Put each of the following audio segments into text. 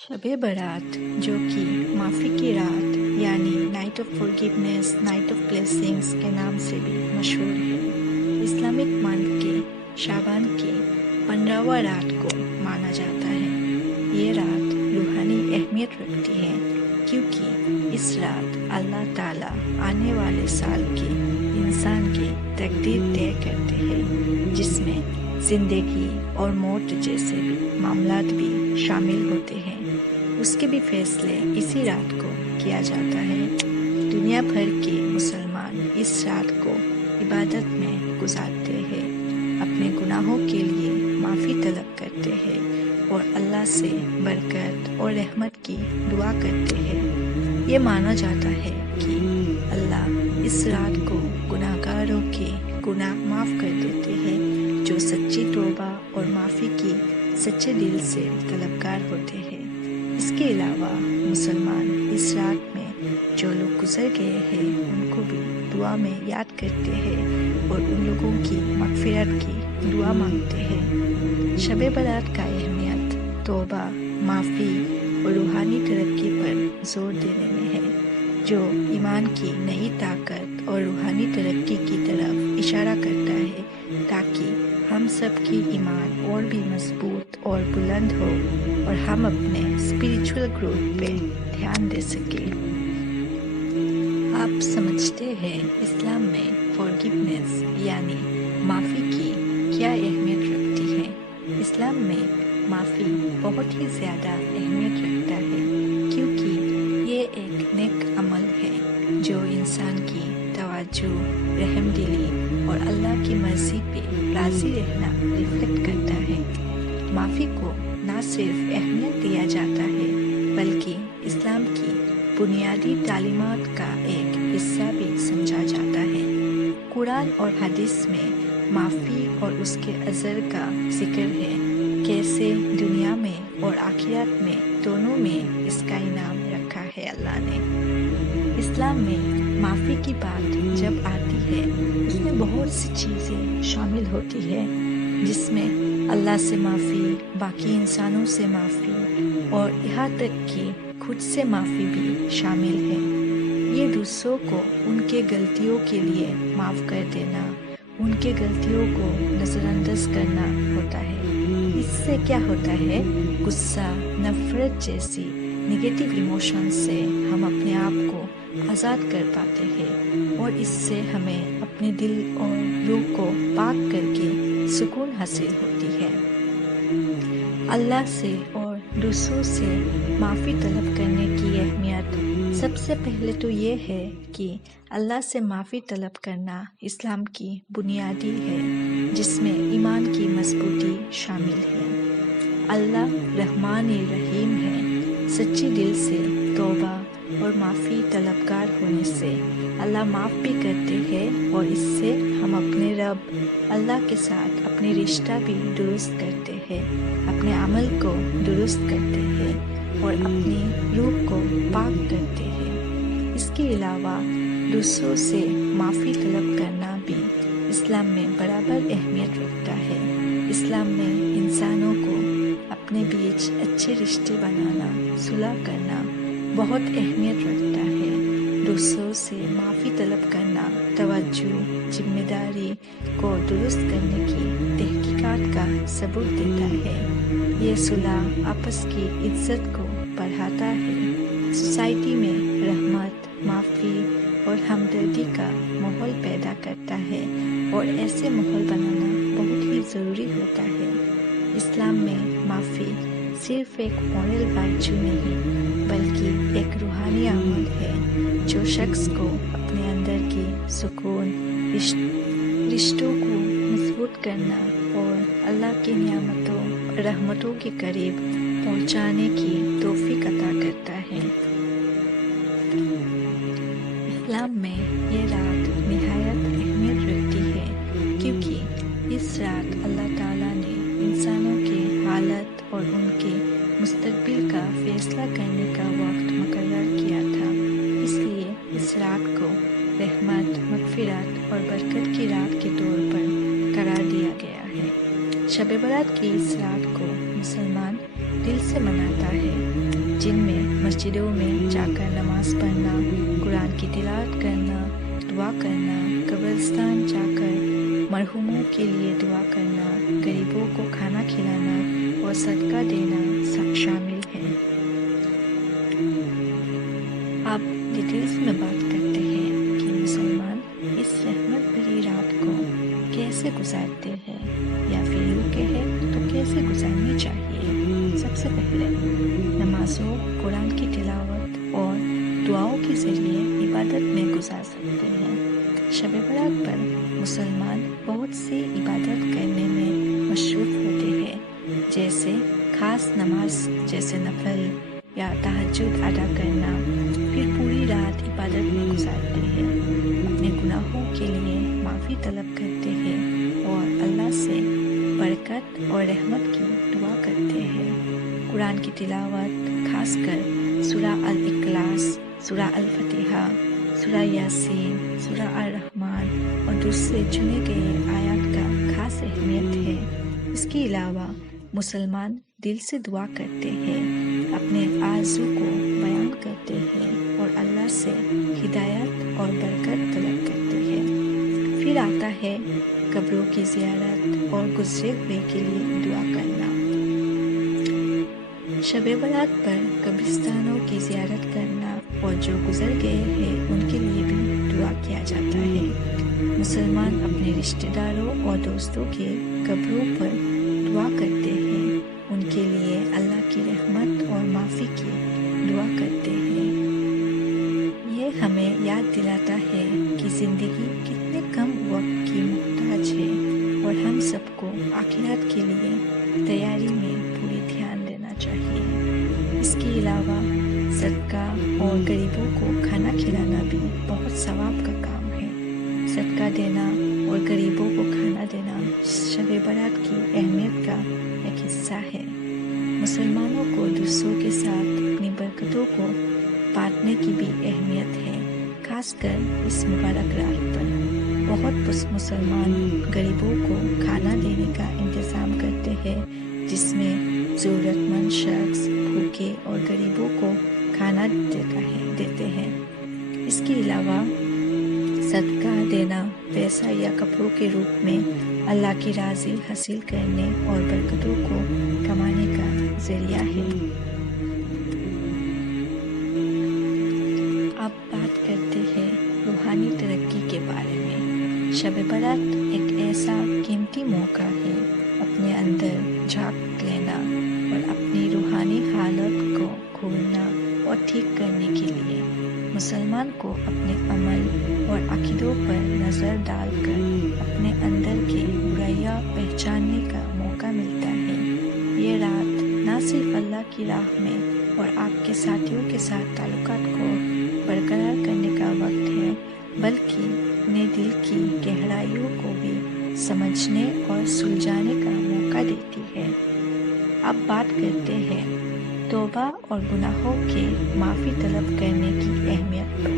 شب برات جو کہ معافی کی رات یعنی night of forgiveness, night of blessings کے نام سے بھی مشہور ہے۔ اسلامک منتھ کے شعبان کی 15واں رات کو مانا جاتا ہے۔ یہ رات روحانی اہمیت رکھتی ہے کیونکہ اس رات اللہ تعالیٰ آنے والے سال کی انسان کی تقدیر طے کرتے ہیں، جس میں زندگی اور موت جیسے بھی معاملات بھی شامل ہوتے ہیں۔ اس کے بھی فیصلے اسی رات کو کیا جاتا ہے۔ دنیا بھر کے مسلمان اس رات کو عبادت میں گزارتے ہیں، اپنے گناہوں کے لیے معافی طلب کرتے ہیں اور اللہ سے برکت اور رحمت کی دعا کرتے ہیں۔ یہ مانا جاتا ہے کہ اللہ اس رات کو گناہگاروں کے گناہ معاف کر دیتے ہیں جو سچی توبہ اور معافی کی سچے دل سے طلبگار ہوتے ہیں۔ اس کے علاوہ مسلمان اس رات میں جو لوگ گزر گئے ہیں ان کو بھی دعا میں یاد کرتے ہیں اور ان لوگوں کی مغفرت کی دعا مانگتے ہیں۔ شب برات کا اہمیت توبہ، معافی اور روحانی ترقی پر زور دینے میں ہے، جو ایمان کی نئی طاقت اور روحانی ترقی کی طرف اشارہ کرتا ہے تاکہ ہم سب کی ایمان اور بھی مضبوط اور بلند ہو اور ہم اپنے اسپریچول گروتھ پہ دھیان دے سکیں۔ آپ سمجھتے ہیں اسلام میں فورگیونیس یعنی معافی کی کیا اہمیت رکھتی ہے؟ اسلام میں معافی بہت ہی زیادہ اہمیت رکھتا ہے کیونکہ یہ ایک نیک عمل ہے جو انسان کی توجہ، رحم دلی اور اللہ کی مرضی پہ راضی رہنا ریفلیکٹ کرتا ہے۔ معافی کو نہ صرف اہمیت دیا جاتا ہے بلکہ اسلام کی بنیادی تعلیمات کا ایک حصہ بھی سمجھا جاتا ہے۔ قرآن اور حدیث میں معافی اور اس کے اثر کا ذکر ہے، کیسے دنیا میں اور آخرت میں دونوں میں اس کا انعام رکھا ہے اللہ نے۔ اسلام میں معافی کی بات جب آتی ہے اس میں بہت سی چیزیں شامل ہوتی ہے، جس میں اللہ سے معافی، باقی انسانوں سے معافی اور یہاں تک کہ خود سے معافی بھی شامل ہے۔ یہ دوسروں کو ان کے غلطیوں کے لیے معاف کر دینا، ان کے غلطیوں کو نظر انداز کرنا ہوتا ہے۔ اس سے کیا ہوتا ہے؟ غصہ، نفرت جیسی نگیٹو ایموشن سے ہم اپنے آپ کو آزاد کر پاتے ہیں اور اس سے ہمیں اپنے دل اور روح کو پاک کر کے سکون حاصل ہوتی ہے۔ اللہ سے اور دوسروں سے معافی طلب کرنے کی اہمیت سب سے پہلے تو یہ ہے کہ اللہ سے معافی طلب کرنا اسلام کی بنیادی ہے، جس میں ایمان کی مضبوطی شامل ہے۔ اللہ رحمان رحیم ہے۔ سچی دل سے توبہ اور معافی طلبگار ہونے سے اللہ معاف بھی کرتے ہیں اور اس سے ہم اپنے رب اللہ کے ساتھ اپنے رشتہ بھی درست کرتے ہیں، اپنے عمل کو درست کرتے ہیں اور اپنی روح کو پاک کرتے ہیں۔ اس کے علاوہ دوسروں سے معافی طلب کرنا بھی اسلام میں برابر اہمیت رکھتا ہے۔ اسلام میں انسانوں کو اپنے بیچ اچھے رشتے بنانا، صلح کرنا بہت اہمیت رکھتا ہے۔ دوسروں سے معافی طلب کرنا توجہ، ذمہ داری کو درست کرنے کی تحقیقات کا ثبوت دیتا ہے۔ یہ صلح آپس کی عزت کو بڑھاتا ہے، سوسائٹی میں رحمت، معافی اور ہمدردی کا ماحول پیدا کرتا ہے اور ایسے ماحول بنانا بہت ہی ضروری ہوتا ہے۔ اسلام میں معافی صرف ایک مورل وارچو نہیں بلکہ ایک روحانی عمل ہے جو شخص کو اپنے اندر کی سکون، رشتوں کو مضبوط کرنا اور اللہ کی نعمتوں اور رحمتوں کے قریب پہنچانے کی توفیق عطا کرتا ہے۔ اسلام میں یہ رات نہایت اہمیت رکھتی ہے کیونکہ اس رات اللہ تعالیٰ نے انسانوں کے حالت اور ان کے مستقبل کا فیصلہ کرنے کا وقت مقرر کیا تھا۔ اس لیے اس رات کو رحمت، مغفرت اور برکت کی رات کے طور پر قرار دیا گیا ہے۔ شب برات کی اس رات کو مسلمان دل سے مناتا ہے جن میں مسجدوں میں جا کر نماز پڑھنا، قرآن کی تلاوت کرنا، دعا کرنا، قبرستان جا کر مرحوموں کے لیے دعا کرنا، غریبوں کو کھانا کھلانا اور صدقہ دینا سب شامل ہے۔ اب ڈیٹیلز میں بات کرتے ہیں کہ مسلمان اس رحمت بھری رات کو کیسے گزارتے ہیں، یا پھر یوں کہے تو کیسے گزارنی چاہیے۔ سب سے پہلے نمازوں، قرآن کی تلاوت اور دعاؤں کے ذریعے عبادت میں گزار سکتے ہیں۔ شب برات پر مسلمان بہت سی عبادت کرنے میں مصروف ہوتے ہیں، جیسے خاص نماز جیسے نفل یا تہجد ادا کرنا، پھر پوری رات عبادت میں گزارتے ہیں، اپنے گناہوں کے لیے معافی طلب کرتے ہیں اور اللہ سے برکت اور رحمت کی دعا کرتے ہیں۔ قرآن کی تلاوت، خاص کر سورہ الاخلاص، سورہ الفاتحہ، سورہ یاسین، سورہ الرحمن اور دوسرے چنے گئے آیات کا خاص اہمیت ہے۔ اس کے علاوہ مسلمان دل سے دعا کرتے ہیں، اپنے آرزو کو بیان کرتے ہیں اور اللہ سے ہدایت اور برکت طلب کرتے ہیں۔ پھر آتا ہے قبروں کی زیارت اور گزرے ہوئے کے لیے دعا کرنا۔ شب برات پر قبرستانوں کی زیارت کرنا اور جو گزر گئے ہیں ان کے لیے بھی دعا کیا جاتا ہے۔ مسلمان اپنے رشتہ داروں اور دوستوں کے قبروں پر دعا کرتے ہیں، ان کے لیے اللہ کی رحمت اور معافی کی دعا کرتے ہیں۔ یہ ہمیں یاد دلاتا ہے کہ زندگی کتنے کم وقت کی محتاج ہے اور ہم سب کو آخرت کے لیے تیاری میں پوری دھیان دینا چاہیے۔ اس کے علاوہ صدقہ اور غریبوں کو کھانا کھلانا بھی بہت ثواب کا کام ہے۔ صدقہ دینا اور غریبوں کو کھانا دینا شب برات کی اہمیت کا ایک حصہ ہے۔ مسلمانوں کو دوسروں کے ساتھ اپنی برکتوں کو بانٹنے کی بھی اہمیت ہے، خاص کر اس مبارک رات پر۔ بہت مسلمان غریبوں کو کھانا دینے کا انتظام کرتے ہیں، جس میں ضرورت مند شخص بھوکے اور غریبوں کو کھانا دیتے ہیں۔ اس کے علاوہ صدقہ دینا پیسہ یا کپڑوں کے روپ میں اللہ کی راضی حاصل کرنے اور برکتوں کو کمانے کا ذریعہ ہے۔ اب بات کرتے ہیں روحانی ترقی کے بارے میں۔ شب برات ایک ایسا قیمتی موقع ہے اپنے اندر جھانک لینا اور اپنی روحانی حالت کو کھولنا اور ٹھیک کرنے کے لیے مسلمان کو اپنے عمل اور عقیدوں پر نظر ڈال کر اپنے اندر کی برائیاں پہچاننے کا موقع ملتا ہے۔ یہ رات نہ صرف اللہ کی راہ میں اور آپ کے ساتھیوں کے ساتھ تعلقات کو برقرار کرنے کا وقت ہے، بلکہ اپنے دل کی گہرائیوں کو بھی سمجھنے اور سلجھانے کا موقع دیتی ہے۔ اب بات کرتے ہیں توبہ اور گناہوں کے معافی طلب کرنے کی اہمیت پر۔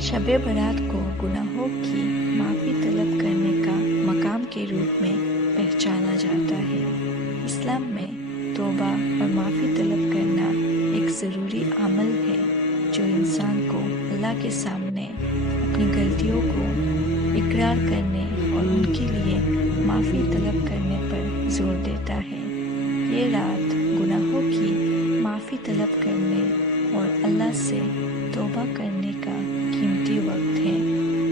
شب برات کو گناہوں کی معافی طلب کرنے کا مقام کے روپ میں پہچانا جاتا ہے۔ اسلام میں توبہ اور معافی طلب کرنا ایک ضروری عمل ہے جو انسان کو اللہ کے سامنے اپنی غلطیوں کو اقرار کرنے اور ان کے لیے معافی طلب کرنے پر زور دیتا ہے۔ یہ رات گناہوں کی معافی طلب کرنے اور اللہ سے توبہ کرنے کا قیمتی وقت ہے،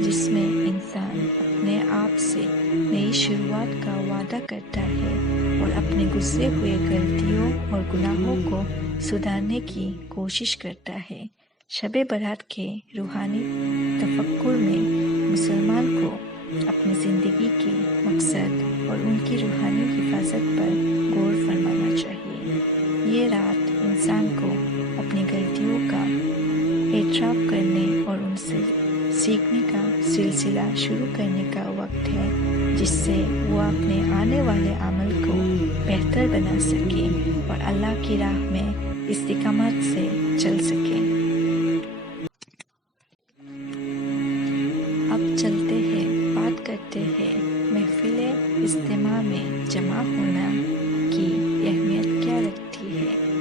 جس میں انسان اپنے آپ سے نئی شروعات کا وعدہ کرتا ہے اور اپنے گزرے ہوئے غلطیوں اور گناہوں کو سدھارنے کی کوشش کرتا ہے۔ شب برات کے روحانی تفکر میں مسلمان کو اپنی زندگی کے مقصد اور ان کی روحانی حفاظت پر غور فرمانا چاہیے۔ یہ رات انسان کو اپنی غلطیوں کا اعتراف کرنے اور ان سے سیکھنے کا سلسلہ شروع کرنے کا وقت ہے، جس سے وہ اپنے آنے والے عمل کو بہتر بنا سکے اور اللہ کی راہ میں استقامت سے چل سکے۔ اب چلتے ہیں، بات کرتے ہیں محفل اجتماع میں جمع ہونا کی اہمیت کیا رکھتی ہے۔